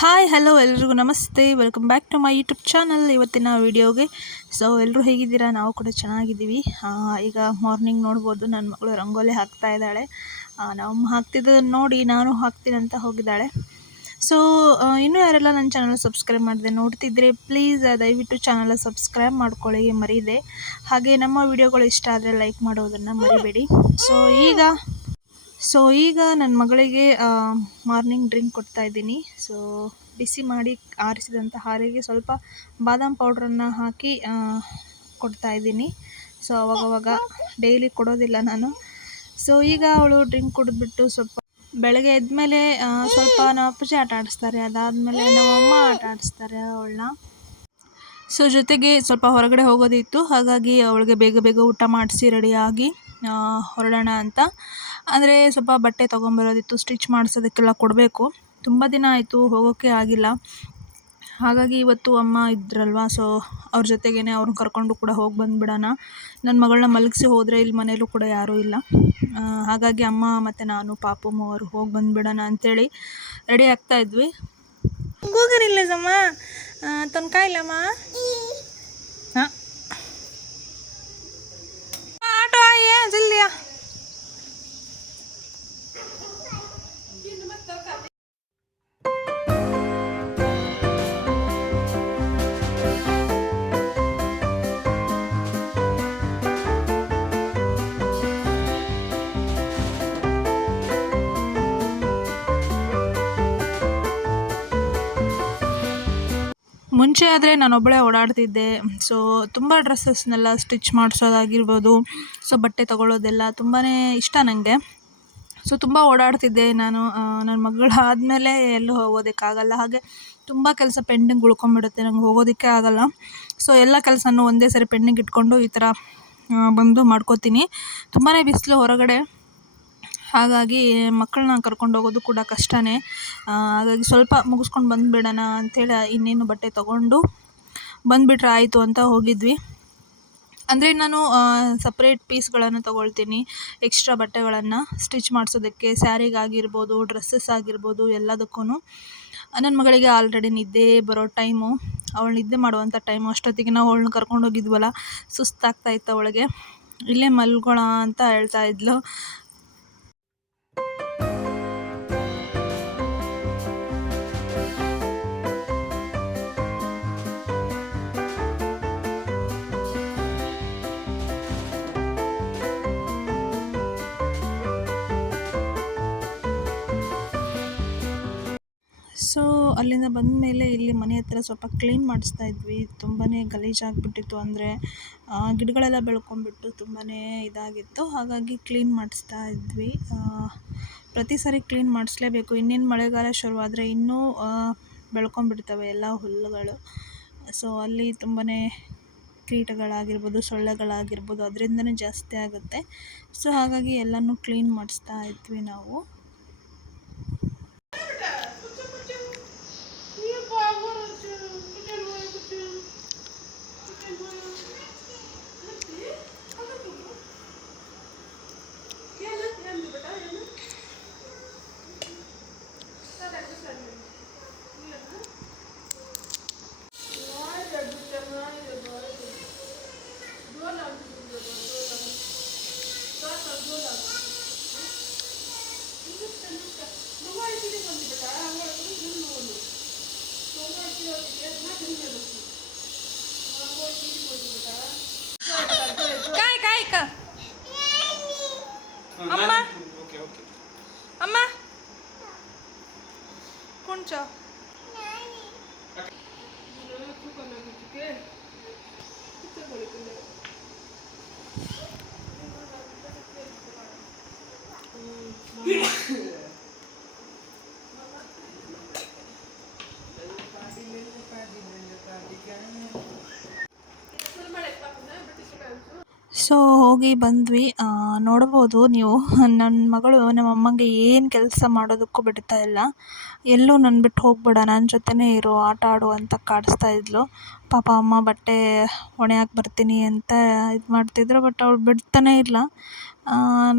Hi hello ಎಲ್ರಿಗೂ. ನಮಸ್ತೆ. Welcome back to my YouTube channel ಇವತ್ತಿನ ವಿಡಿಯೋಗೆ. ಸೊ ಎಲ್ಲರೂ ಹೇಗಿದ್ದೀರಾ? ನಾವು ಕೂಡ ಚೆನ್ನಾಗಿದ್ದೀವಿ. ಈಗ ಮಾರ್ನಿಂಗ್ ನೋಡ್ಬೋದು. ನನ್ನ ಮಗಳು ರಂಗೋಲಿ ಹಾಕ್ತಾ ಇದ್ದಾಳೆ. ನಮ್ಮ ಹಾಕ್ತಿದ್ದದನ್ನು ನೋಡಿ ನಾನು ಹಾಕ್ತೀನಿ ಅಂತ ಹೋಗಿದ್ದಾಳೆ. ಸೊ ಇನ್ನೂ ಯಾರೆಲ್ಲ ನನ್ನ ಚಾನಲ್ ಸಬ್ಸ್ಕ್ರೈಬ್ ಮಾಡಿದೆ ನೋಡ್ತಿದ್ರೆ ಪ್ಲೀಸ್ ದಯವಿಟ್ಟು ಚಾನಲ್ ಸಬ್ಸ್ಕ್ರೈಬ್ ಮಾಡ್ಕೊಳ್ಳಿ. ಮರೀದೆ. ಹಾಗೆ ನಮ್ಮ ವಿಡಿಯೋಗಳು ಇಷ್ಟ ಆದರೆ ಲೈಕ್ ಮಾಡೋದನ್ನು ಮರಿಬೇಡಿ. ಸೊ ಈಗ ಸೊ ಈಗ ನನ್ನ ಮಗಳಿಗೆ ಮಾರ್ನಿಂಗ್ ಡ್ರಿಂಕ್ ಕೊಡ್ತಾ ಇದ್ದೀನಿ. ಸೊ ಬಿಸಿ ಮಾಡಿ ಆರಿಸಿದಂಥ ಹಾಲಿಗೆ ಸ್ವಲ್ಪ ಬಾದಾಮ್ ಪೌಡ್ರನ್ನು ಹಾಕಿ ಕೊಡ್ತಾ ಇದ್ದೀನಿ. ಸೊ ಅವಾಗವಾಗ ಡೈಲಿ ಕೊಡೋದಿಲ್ಲ ನಾನು. ಸೊ ಈಗ ಅವಳು ಡ್ರಿಂಕ್ ಕುಡಿದ್ಬಿಟ್ಟು ಸ್ವಲ್ಪ ಬೆಳಗ್ಗೆ ಎದ್ಮೇಲೆ ಸ್ವಲ್ಪ ನಮ್ಮ ಅಪ್ಪಾಜಿ ಆಟ ಆಡಿಸ್ತಾರೆ. ಅದಾದಮೇಲೆ ನಮ್ಮಮ್ಮ ಆಟ ಆಡಿಸ್ತಾರೆ ಅವಳನ್ನ. ಸೊ ಜೊತೆಗೆ ಸ್ವಲ್ಪ ಹೊರಗಡೆ ಹೋಗೋದಿತ್ತು. ಹಾಗಾಗಿ ಅವಳಿಗೆ ಬೇಗ ಬೇಗ ಊಟ ಮಾಡಿಸಿ ರೆಡಿಯಾಗಿ ಹೊರಡೋಣ ಅಂತ. ಅಂದರೆ ಸ್ವಲ್ಪ ಬಟ್ಟೆ ತೊಗೊಂಬರೋದಿತ್ತು ಸ್ಟಿಚ್ ಮಾಡಿಸೋದಕ್ಕೆಲ್ಲ ಕೊಡಬೇಕು. ತುಂಬ ದಿನ ಆಯಿತು ಹೋಗೋಕ್ಕೆ ಆಗಿಲ್ಲ. ಹಾಗಾಗಿ ಇವತ್ತು ಅಮ್ಮ ಇದ್ರಲ್ವ ಸೊ ಅವ್ರ ಜೊತೆಗೇ ಅವ್ರನ್ನ ಕರ್ಕೊಂಡು ಕೂಡ ಹೋಗಿ ಬಂದುಬಿಡೋಣ. ನನ್ನ ಮಗಳನ್ನ ಮಲಗಿಸಿ ಹೋದರೆ ಇಲ್ಲಿ ಮನೇಲೂ ಕೂಡ ಯಾರೂ ಇಲ್ಲ. ಹಾಗಾಗಿ ಅಮ್ಮ ಮತ್ತು ನಾನು, ಪಾಪು, ಮೂವರು ಹೋಗಿ ಬಂದುಬಿಡೋಣ ಅಂಥೇಳಿ ರೆಡಿ ಆಗ್ತಾ ಇದ್ವಿ. ತನಕ ಸಮ್ಮ. ਚੱਲਿਆ ಆದರೆ ನಾನೊಬ್ಬಳೇ ಓಡಾಡ್ತಿದ್ದೆ. ಸೊ ತುಂಬ ಡ್ರೆಸ್ಸಸ್ನೆಲ್ಲ ಸ್ಟಿಚ್ ಮಾಡಿಸೋದಾಗಿರ್ಬೋದು. ಸೊ ಬಟ್ಟೆ ತೊಗೊಳ್ಳೋದೆಲ್ಲ ತುಂಬಾ ಇಷ್ಟ ನನಗೆ ಸೊ ತುಂಬ ಓಡಾಡ್ತಿದ್ದೆ ನಾನು ನನ್ನ ಮಗಳು ಆದಮೇಲೆ ಎಲ್ಲೂ ಹೋಗೋದಕ್ಕಾಗಲ್ಲ. ಹಾಗೆ ತುಂಬ ಕೆಲಸ ಪೆಂಡಿಂಗ್ ಉಳ್ಕೊಂಬಿಡುತ್ತೆ ನಂಗೆ ಹೋಗೋದಕ್ಕೆ ಆಗಲ್ಲ. ಸೊ ಎಲ್ಲ ಕೆಲಸನೂ ಒಂದೇ ಸರಿ ಪೆಂಡಿಂಗ್ ಇಟ್ಕೊಂಡು ಈ ಥರ ಬಂದು ಮಾಡ್ಕೋತೀನಿ. ತುಂಬಾ ಬಿಸಿಲು ಹೊರಗಡೆ. ಹಾಗಾಗಿ ಮಕ್ಕಳನ್ನ ಕರ್ಕೊಂಡು ಹೋಗೋದು ಕೂಡ ಕಷ್ಟನೇ. ಹಾಗಾಗಿ ಸ್ವಲ್ಪ ಮುಗಿಸ್ಕೊಂಡು ಬಂದುಬಿಡೋಣ ಅಂಥೇಳಿ ಇನ್ನೇನು ಬಟ್ಟೆ ತೊಗೊಂಡು ಬಂದುಬಿಟ್ರೆ ಆಯಿತು ಅಂತ ಹೋಗಿದ್ವಿ. ಅಂದರೆ ನಾನು ಸಪ್ರೇಟ್ ಪೀಸ್ಗಳನ್ನು ತೊಗೊಳ್ತೀನಿ ಎಕ್ಸ್ಟ್ರಾ ಬಟ್ಟೆಗಳನ್ನು ಸ್ಟಿಚ್ ಮಾಡಿಸೋದಕ್ಕೆ ಸ್ಯಾರಿಗಾಗಿರ್ಬೋದು ಡ್ರೆಸ್ಸಸ್ ಆಗಿರ್ಬೋದು ಎಲ್ಲದಕ್ಕೂ ನನ್ನ ಮಗಳಿಗೆ ಆಲ್ರೆಡಿ ನಿದ್ದೆ ಬರೋ ಟೈಮು ಅವಳು ನಿದ್ದೆ ಮಾಡುವಂಥ ಟೈಮು ಅಷ್ಟೊತ್ತಿಗೆ ನಾವು ಅವಳನ್ನ ಕರ್ಕೊಂಡು ಹೋಗಿದ್ವಲ್ಲ, ಸುಸ್ತಾಗ್ತಾ ಇತ್ತು ಅವಳಿಗೆ. ಇಲ್ಲೇ ಮಲ್ಗೋಣ ಅಂತ ಹೇಳ್ತಾ ಇದ್ಲು. ಸೊ, ಅಲ್ಲಿಂದ ಬಂದ ಮೇಲೆ ಇಲ್ಲಿ ಮನೆ ಹತ್ರ ಸ್ವಲ್ಪ ಕ್ಲೀನ್ ಮಾಡಿಸ್ತಾ ಇದ್ವಿ. ತುಂಬಾ ಗಲೀಜಾಗಿಬಿಟ್ಟಿತ್ತು ಅಂದರೆ ಗಿಡಗಳೆಲ್ಲ ಬೆಳ್ಕೊಂಬಿಟ್ಟು ತುಂಬಾ ಇದಾಗಿತ್ತು. ಹಾಗಾಗಿ ಕ್ಲೀನ್ ಮಾಡಿಸ್ತಾ ಇದ್ವಿ. ಪ್ರತಿ ಸಾರಿ ಕ್ಲೀನ್ ಮಾಡಿಸ್ಲೇಬೇಕು. ಇನ್ನೇನು ಮಳೆಗಾಲ ಶುರುವಾದರೆ ಇನ್ನೂ ಬೆಳ್ಕೊಂಡ್ಬಿಡ್ತವೆ ಎಲ್ಲ ಹುಲ್ಲುಗಳು. ಸೊ, ಅಲ್ಲಿ ತುಂಬಾ ಕೀಟಗಳಾಗಿರ್ಬೋದು, ಸೊಳ್ಳೆಗಳಾಗಿರ್ಬೋದು, ಅದರಿಂದನೇ ಜಾಸ್ತಿ ಆಗುತ್ತೆ. ಸೊ, ಹಾಗಾಗಿ ಎಲ್ಲನೂ ಕ್ಲೀನ್ ಮಾಡಿಸ್ತಾ ಇದ್ವಿ ನಾವು. काय काय का अम्मा अम्मा कोणच्या Yeah. ಸೊ ಹೋಗಿ ಬಂದ್ವಿ. ನೋಡ್ಬೋದು ನೀವು. ನನ್ನ ಮಗಳು ನಮ್ಮ ಅಮ್ಮಂಗೆ ಏನು ಕೆಲಸ ಮಾಡೋದಕ್ಕೂ ಬಿಡ್ತಾ ಇಲ್ಲ. ಎಲ್ಲೂ ನನ್ನ ಬಿಟ್ಟು ಹೋಗ್ಬೇಡ. ನನ್ನ ಜೊತೆನೇ ಇರು. ಆಟ ಆಡು ಅಂತ ಕಾಡಿಸ್ತಾ ಇದ್ಲು. ಪಾಪ ಅಮ್ಮ ಬಟ್ಟೆ ಒಣೆ ಹಾಕಿ ಬರ್ತೀನಿ ಅಂತ ಇದು ಮಾಡ್ತಿದ್ರು, ಬಟ್ ಅವಳು ಬಿಡ್ತಾನೆ ಇಲ್ಲ.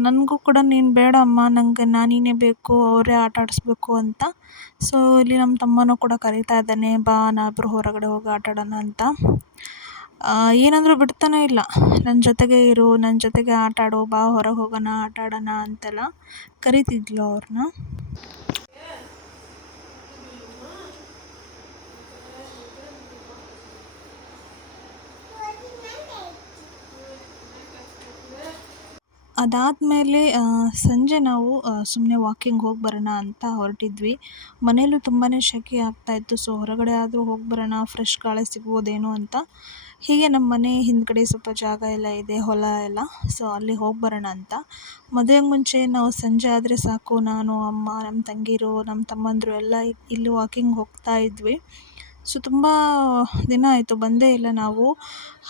ನನಗೂ ಕೂಡ ನೀನು ಬೇಡ ಅಮ್ಮ. ನನಗೆ ನಾನೇ ಬೇಕು. ಅವರೇ ಆಟ ಆಡಿಸ್ಬೇಕು ಅಂತ. ಸೊ, ಇಲ್ಲಿ ನಮ್ಮ ತಮ್ಮನೂ ಕೂಡ ಕರೀತಾ ಇದ್ದಾನೆ. ಬಾ, ನಾವಿಬ್ರು ಹೊರಗಡೆ ಹೋಗಿ ಆಟ ಆಡೋಣ ಅಂತ. ಏನಂದರೂ ಬಿಡ್ತಾನೆ ಇಲ್ಲ. ನನ್ನ ಜೊತೆಗೆ ಇರು ನನ್ನ ಜೊತೆಗೆ ಆಟ ಆಡು ಬಾ, ಹೊರಗೆ ಹೋಗೋಣ ಆಟ ಆಡೋಣ ಅಂತೆಲ್ಲ ಕರೀತಿದ್ಲು ಅವ್ರನ್ನ ಅದಾದಮೇಲೆ ಸಂಜೆ ನಾವು ಸುಮ್ಮನೆ ವಾಕಿಂಗ್ ಹೋಗಿ ಬರೋಣ ಅಂತ ಹೊರಟಿದ್ವಿ. ಮನೇಲೂ ತುಂಬಾ ಶೆಕೆ ಆಗ್ತಾಯಿತ್ತು ಸೊ ಹೊರಗಡೆ ಆದರೂ ಹೋಗಿ ಬರೋಣ, ಫ್ರೆಶ್ ಗಾಳಿ ಸಿಗ್ಬೋದೇನೋ ಅಂತ. ಹೀಗೆ ನಮ್ಮ ಮನೆ ಹಿಂದ್ಗಡೆ ಸ್ವಲ್ಪ ಜಾಗ ಎಲ್ಲ ಇದೆ, ಹೊಲ ಎಲ್ಲ. ಸೊ ಅಲ್ಲಿ ಹೋಗಿ ಬರೋಣ ಅಂತ. ಮದುವೆ ಮುಂಚೆ ನಾವು ಸಂಜೆ ಆದರೆ ಸಾಕು. ನಾನು, ಅಮ್ಮ ನಮ್ಮ ತಂಗಿರು ನಮ್ಮ ತಮ್ಮಂದಿರು ಎಲ್ಲ ಇಲ್ಲಿ ವಾಕಿಂಗ್ ಹೋಗ್ತಾ ಇದ್ವಿ. ಸೊ ತುಂಬ ದಿನ ಆಯಿತು. ಬಂದೇ ಇಲ್ಲ ನಾವು.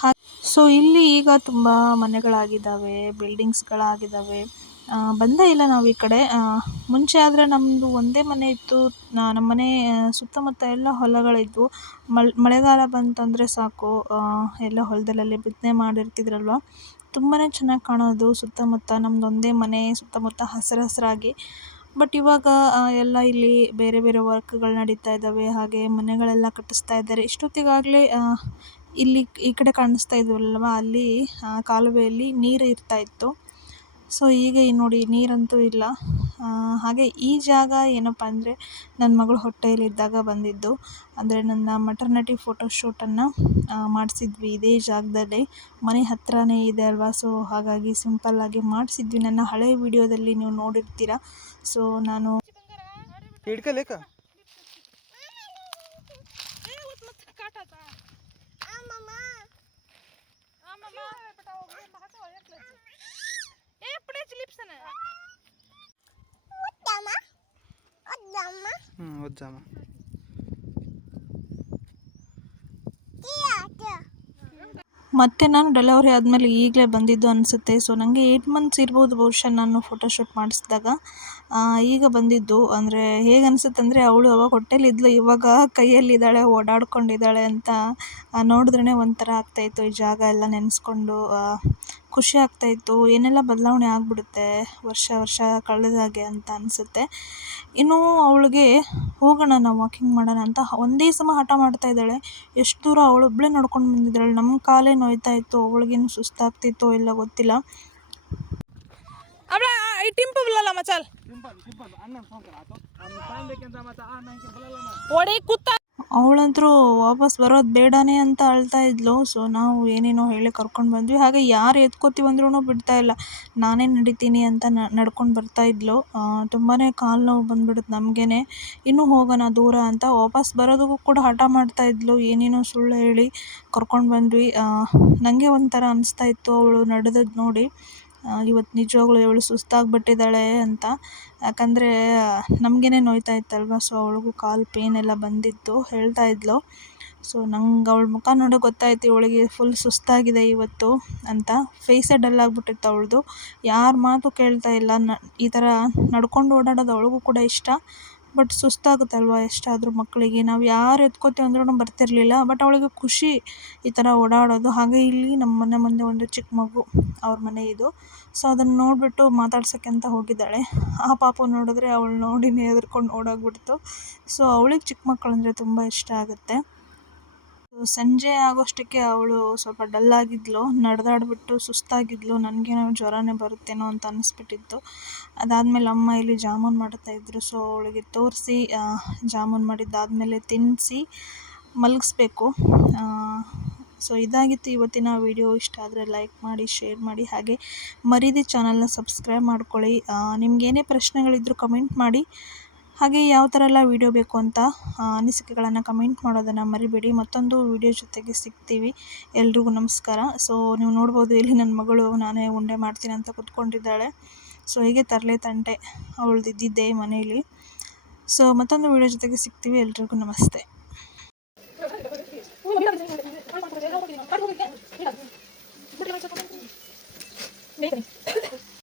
ಹಾ ಸೊ ಇಲ್ಲಿ ಈಗ ತುಂಬ ಮನೆಗಳಾಗಿದ್ದಾವೆ ಬಿಲ್ಡಿಂಗ್ಸ್ಗಳಾಗಿದ್ದಾವೆ ಬಂದೇ ಇಲ್ಲ ನಾವು ಈ ಕಡೆ. ಮುಂಚೆ ಆದರೆ ನಮ್ಮದು ಒಂದೇ ಮನೆ ಇತ್ತು. ನಮ್ಮ ಮನೆ ಸುತ್ತಮುತ್ತ ಎಲ್ಲ ಹೊಲಗಳಿದ್ವು. ಮಳೆ, ಮಳೆಗಾಲ ಬಂತಂದರೆ ಸಾಕು. ಎಲ್ಲ ಹೊಲದಲ್ಲೆಲ್ಲ ಬಿತ್ತನೆ ಮಾಡಿರ್ತಿದ್ರಲ್ವ? ತುಂಬಾ ಚೆನ್ನಾಗಿ ಕಾಣೋದು ಸುತ್ತಮುತ್ತ. ನಮ್ದು ಒಂದೇ ಮನೆ, ಸುತ್ತಮುತ್ತ ಹಸಿರು ಹಸಿರಾಗಿ ಬಟ್ ಇವಾಗ ಎಲ್ಲ ಇಲ್ಲಿ ಬೇರೆ ಬೇರೆ ವರ್ಕ್ಗಳು ನಡೀತಾ ಇದ್ದಾವೆ ಹಾಗೆ ಮನೆಗಳೆಲ್ಲ ಕಟ್ಟಿಸ್ತಾ ಇದ್ದಾರೆ. ಇಷ್ಟೊತ್ತಿಗಾಗಲೇ ಇಲ್ಲಿ ಈ ಕಡೆ ಕಾಣಿಸ್ತಾ ಇದ್ವಲ್ವ? ಅಲ್ಲಿ ಕಾಲುವೆಯಲ್ಲಿ ನೀರು ಇರ್ತಾ ಇತ್ತು. ಸೊ ಈಗ ಈ ನೋಡಿ ನೀರಂತೂ ಇಲ್ಲ. ಹಾಗೆ ಈ ಜಾಗ ಏನಪ್ಪ ಅಂದರೆ ನನ್ನ ಮಗಳು ಹೊಟ್ಟೆಯಲ್ಲಿದ್ದಾಗ ಬಂದಿದ್ದು. ಅಂದರೆ ನನ್ನ ಮಟರ್ನಿಟಿ ಫೋಟೋಶೂಟನ್ನು ಮಾಡಿಸಿದ್ವಿ ಇದೇ ಜಾಗದಲ್ಲಿ. ಮನೆ ಹತ್ರನೇ ಇದೆ ಅಲ್ವಾ? ಸೊ ಹಾಗಾಗಿ ಸಿಂಪಲ್ಲಾಗಿ ಮಾಡಿಸಿದ್ವಿ. ನನ್ನ ಹಳೆಯ ವಿಡಿಯೋದಲ್ಲಿ ನೀವು ನೋಡಿರ್ತೀರ. ಸೊ ನಾನು ಮತ್ತೆ ನಾನು ಡೆಲಿವರಿ ಆದಮೇಲೆ ಈಗಲೇ ಬಂದಿದ್ದು ಅನಿಸುತ್ತೆ. ಸೊ ನನಗೆ ಏಯ್ಟ್ ಮಂತ್ಸ್ ಇರ್ಬೋದು ಬಹುಶಃ ನಾನು ಫೋಟೋಶೂಟ್ ಮಾಡಿಸಿದಾಗ. ಈಗ ಬಂದಿದ್ದು. ಅಂದರೆ ಹೇಗೆ ಅನಿಸುತ್ತೆ ಅಂದರೆ ಅವಳು ಅವಾಗ ಹೊಟ್ಟೆಲಿದ್ಲು. ಇವಾಗ ಕೈಯಲ್ಲಿದ್ದಾಳೆ ಓಡಾಡ್ಕೊಂಡಿದ್ದಾಳೆ ಅಂತ ನೋಡಿದ್ರೇ ಒಂಥರ ಆಗ್ತಾಯಿತ್ತು ಈ ಜಾಗ ಎಲ್ಲ ನೆನೆಸ್ಕೊಂಡು ಖುಷಿ ಆಗ್ತಾಯಿತ್ತು ಏನೆಲ್ಲ ಬದಲಾವಣೆ ಆಗಿಬಿಡುತ್ತೆ ವರ್ಷ ವರ್ಷ ಕಳೆದಾಗೆ ಅಂತ ಅನಿಸುತ್ತೆ. ಇನ್ನೂ ಅವಳಿಗೆ ಹೋಗೋಣ ನಾವು ವಾಕಿಂಗ್ ಮಾಡೋಣ ಅಂತ ಒಂದೇ ಸಮ ಹಠ ಮಾಡ್ತಾ ಇದ್ದಾಳೆ. ಎಷ್ಟು ದೂರ ಅವಳೊಬ್ಬಳೇ ನಡ್ಕೊಂಡು ಬಂದಿದ್ದಾಳೆ. ನಮ್ಮ ಕಾಲೇ ನೋಯ್ತಾ ಇತ್ತು. ಅವಳಿಗೇನು ಸುಸ್ತಾಗ್ತಿತ್ತೋ ಇಲ್ಲ ಗೊತ್ತಿಲ್ಲ. ಒಡೆ ಕುತ್ತ ಅವಳಂತೂ ವಾಪಸ್ ಬರೋದು ಬೇಡನೇ ಅಂತ ಅಳ್ತಾ ಇದ್ಲು. ಸೊ ನಾವು ಏನೇನೋ ಹೇಳಿ ಕರ್ಕೊಂಡು ಬಂದ್ವಿ. ಹಾಗೆ ಯಾರು ಎತ್ಕೋತೀವಿ ಅಂದ್ರೂ ಬಿಡ್ತಾ ಇಲ್ಲ. ನಾನೇ ನಡಿತೀನಿ ಅಂತ ನಡ್ಕೊಂಡು ಬರ್ತಾ ಇದ್ಲು. ತುಂಬಾ ಕಾಲು ನೋವು ಬಂದ್ಬಿಡುತ್ತೆ ನಮಗೇನೆ. ಇನ್ನೂ ಹೋಗೋಣ ದೂರ ಅಂತ ವಾಪಸ್ ಬರೋದಕ್ಕೂ ಕೂಡ ಹಠ ಮಾಡ್ತಾ ಇದ್ಲು. ಏನೇನೋ ಸುಳ್ಳು ಹೇಳಿ ಕರ್ಕೊಂಡು ಬಂದ್ವಿ. ನನಗೆ ಒಂಥರ ಅನಿಸ್ತಾ ಇತ್ತು ಅವಳು ನಡೆದದ್ದು ನೋಡಿ. ಇವತ್ತು ನಿಜವಾಗ್ಲೂ ಇವಳು ಸುಸ್ತಾಗಿಬಿಟ್ಟಿದ್ದಾಳೆ ಅಂತ. ಯಾಕಂದರೆ ನಮಗೇನೆ ನೋಯ್ತಾ ಇತ್ತಲ್ವ ಸೊ ಅವಳಿಗೂ ಕಾಲು ಪೇನ್ ಎಲ್ಲ ಬಂದಿತ್ತು. ಹೇಳ್ತಾ ಇದ್ಲು. ಸೊ ನಂಗೆ ಅವಳ ಮುಖ ನೋಡೋ ಗೊತ್ತಾಯ್ತು ಇವಳಿಗೆ ಫುಲ್ ಸುಸ್ತಾಗಿದೆ ಇವತ್ತು ಅಂತ. ಫೇಸೇ ಡಲ್ ಆಗಿಬಿಟ್ಟಿತ್ತು ಅವಳದು. ಯಾರ ಮಾತು ಕೇಳ್ತಾ ಇಲ್ಲ. ನ, ಈ ಥರ ನಡ್ಕೊಂಡು ಓಡಾಡೋದು ಅವಳಿಗೂ ಕೂಡ ಇಷ್ಟ. ಬಟ್ ಸುಸ್ತಾಗುತ್ತಲ್ವ ಎಷ್ಟಾದರೂ ಮಕ್ಕಳಿಗೆ? ನಾವು ಯಾರು ಎತ್ಕೋತೀವಿ ಅಂದ್ರೂ ಬರ್ತಿರಲಿಲ್ಲ. ಬಟ್ ಅವಳಿಗೆ ಖುಷಿ ಈ ಥರ ಓಡಾಡೋದು. ಹಾಗೆ ಇಲ್ಲಿ ನಮ್ಮ ಮನೆ ಮುಂದೆ ಒಂದು ಚಿಕ್ಕ ಮಗು ಅವ್ರ ಮನೆ ಇದು. ಸೊ ಅದನ್ನು ನೋಡಿಬಿಟ್ಟು ಮಾತಾಡ್ಸೋಕ್ಕೆ ಅಂತ ಹೋಗಿದ್ದಾಳೆ. ಆ ಪಾಪು ನೋಡಿದ್ರೆ ಅವಳು ನೋಡಿನೇ ಹೆದ್ರಿಕೊಂಡು ಓಡೋಗ್ಬಿಡ್ತು. ಸೊ ಅವಳಿಗೆ ಚಿಕ್ಕ ಮಕ್ಕಳಂದರೆ ತುಂಬ ಇಷ್ಟ ಆಗುತ್ತೆ. ಸಂಜೆ ಆಗೋಷ್ಟಕ್ಕೆ ಅವಳು ಸ್ವಲ್ಪ ಡಲ್ ಆಗಿದ್ಲು ನಡೆದಾಡ್ಬಿಟ್ಟು ಸುಸ್ತಾಗಿದ್ಲು, ನನಗೇನೋ ಜ್ವರನೇ ಬರುತ್ತೇನೋ ಅಂತ ಅನ್ನಿಸ್ಬಿಟ್ಟಿತ್ತು ಅದಾದಮೇಲೆ ಅಮ್ಮ ಇಲ್ಲಿ ಜಾಮೂನ್ ಮಾಡ್ತಾಯಿದ್ರು ಸೊ ಅವಳಿಗೆ ತೋರಿಸಿ ಜಾಮೂನ್ ಮಾಡಿದ್ದಾದಮೇಲೆ ತಿನ್ನಿಸಿ ಮಲಗಿಸ್ಬೇಕು. ಸೊ ಇದಾಗಿತ್ತು ಇವತ್ತಿನ ವಿಡಿಯೋ. ಇಷ್ಟ ಆದರೆ ಲೈಕ್ ಮಾಡಿ, ಶೇರ್ ಮಾಡಿ, ಹಾಗೆ ಮರೀದಿ ಚಾನಲ್ನ ಸಬ್ಸ್ಕ್ರೈಬ್ ಮಾಡ್ಕೊಳ್ಳಿ. ನಿಮ್ಗೇನೇ ಪ್ರಶ್ನೆಗಳಿದ್ದರೂ ಕಮೆಂಟ್ ಮಾಡಿ. ಹಾಗೆ ಯಾವ ಥರ ಎಲ್ಲ ವೀಡಿಯೋ ಬೇಕು ಅಂತ ಅನಿಸಿಕೆಗಳನ್ನು ಕಮೆಂಟ್ ಮಾಡೋದನ್ನು ಮರಿಬೇಡಿ. ಮತ್ತೊಂದು ವೀಡಿಯೋ ಜೊತೆಗೆ ಸಿಗ್ತೀವಿ. ಎಲ್ರಿಗೂ ನಮಸ್ಕಾರ. ಸೊ ನೀವು ನೋಡ್ಬೋದು ಇಲ್ಲಿ ನನ್ನ ಮಗಳು, ನಾನೇ ಉಂಡೆ ಮಾಡ್ತೀನಿ ಅಂತ ಕೂತ್ಕೊಂಡಿದ್ದಾಳೆ. ಸೊ ಹೀಗೆ ತರಲೆ ತಂಟೆ ಅವಳದಿದ್ದಿದ್ದೆ ಮನೆಯಲ್ಲಿ ಸೊ ಮತ್ತೊಂದು ವೀಡಿಯೋ ಜೊತೆಗೆ ಸಿಗ್ತೀವಿ. ಎಲ್ರಿಗೂ ನಮಸ್ತೆ.